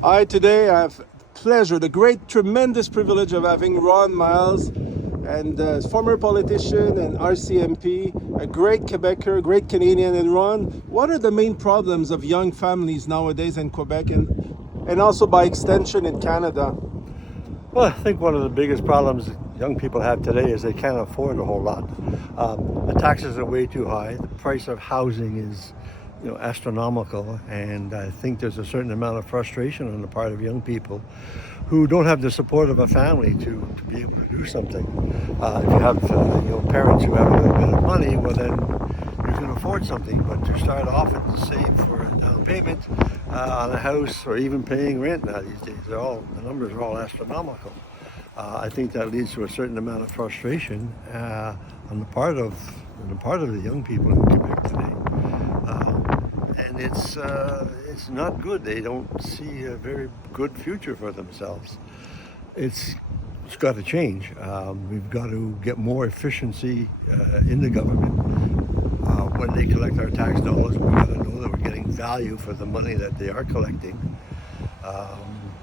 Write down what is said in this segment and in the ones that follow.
Today I have pleasure, the great, tremendous privilege of having Ron Myles, and former politician and RCMP, a great Quebecer, great Canadian. And Ron, what are the main problems of young families nowadays in Quebec and also by extension in Canada? Well, I think one of the biggest problems young people have today is they can't afford a whole lot. The taxes are way too high. The price of housing is, astronomical, and I think there's a certain amount of frustration on the part of young people who don't have the support of a family to be able to do something. If you have parents who have a little bit of money, well then you can afford something. But to start off and to save for a down payment on a house or even paying rent now these days, the numbers are all astronomical. I think that leads to a certain amount of frustration on the part of the young people in Quebec today. And it's not good. They don't see a very good future for themselves. It's got to change. We've got to get more efficiency in the government. When they collect our tax dollars, we've got to know that we're getting value for the money that they are collecting.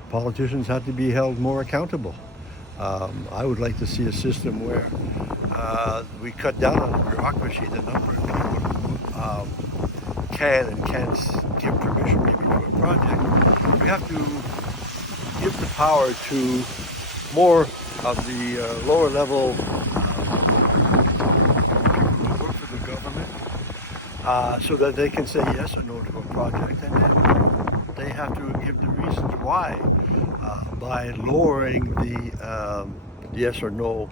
Politicians have to be held more accountable. I would like to see a system where we cut down on the bureaucracy, the number of people who can and can't give permission maybe to a project. We have to give the power to more of the lower level people who work for the government so that they can say yes or no to a project, and then they have to give the reasons why by lowering the yes or no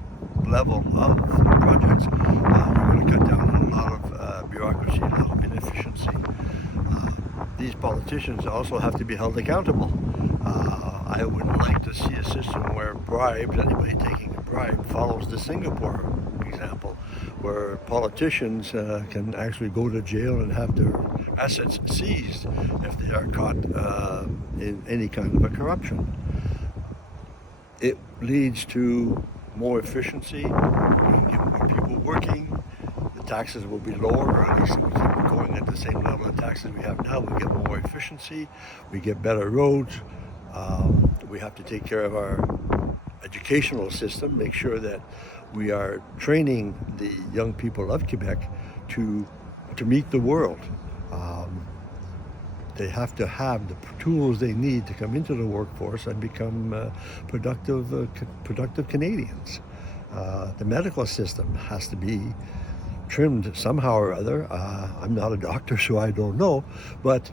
level of projects. We're going to cut down on a lot of bureaucracy, a lot of inefficiency. These politicians also have to be held accountable. I would like to see a system where bribes, anybody taking a bribe, follows the Singapore example, where politicians can actually go to jail and have their assets seized if they are caught in any kind of a corruption. It leads to more efficiency. We can get more people working. The taxes will be lower, or at least if we keep going at the same level of taxes we have now, we get more efficiency, we get better roads. We have to take care of our educational system, make sure that we are training the young people of Quebec to meet the world. They have to have the tools they need to come into the workforce and become productive Canadians. The medical system has to be trimmed somehow or other. I'm not a doctor, so I don't know, but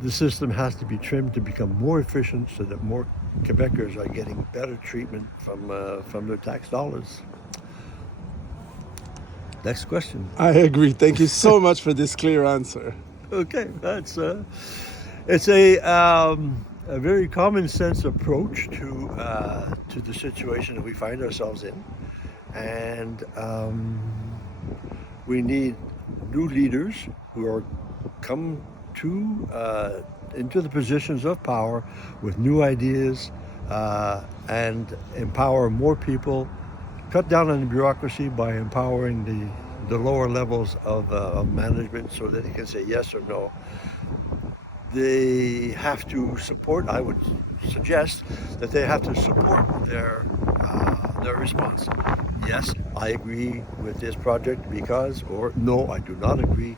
the system has to be trimmed to become more efficient so that more Quebecers are getting better treatment from their tax dollars. Next question. I agree. Thank you so much for this clear answer. Okay, it's a very common sense approach to the situation that we find ourselves in, and we need new leaders who are come into the positions of power with new ideas and empower more people, cut down on the bureaucracy by empowering the lower levels of management so that they can say yes or no. They have to support, I would suggest that they have to support their response. Yes, I agree with this project because, or no, I do not agree.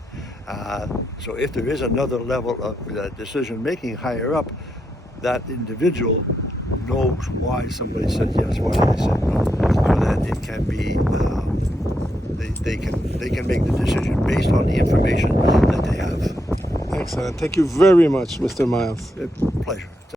So if there is another level of decision making higher up, that individual knows why somebody said yes, why they said no, so that it can be they can make the decision based on the information that they have. Excellent. Thank you very much, Mr. Myles. Pleasure.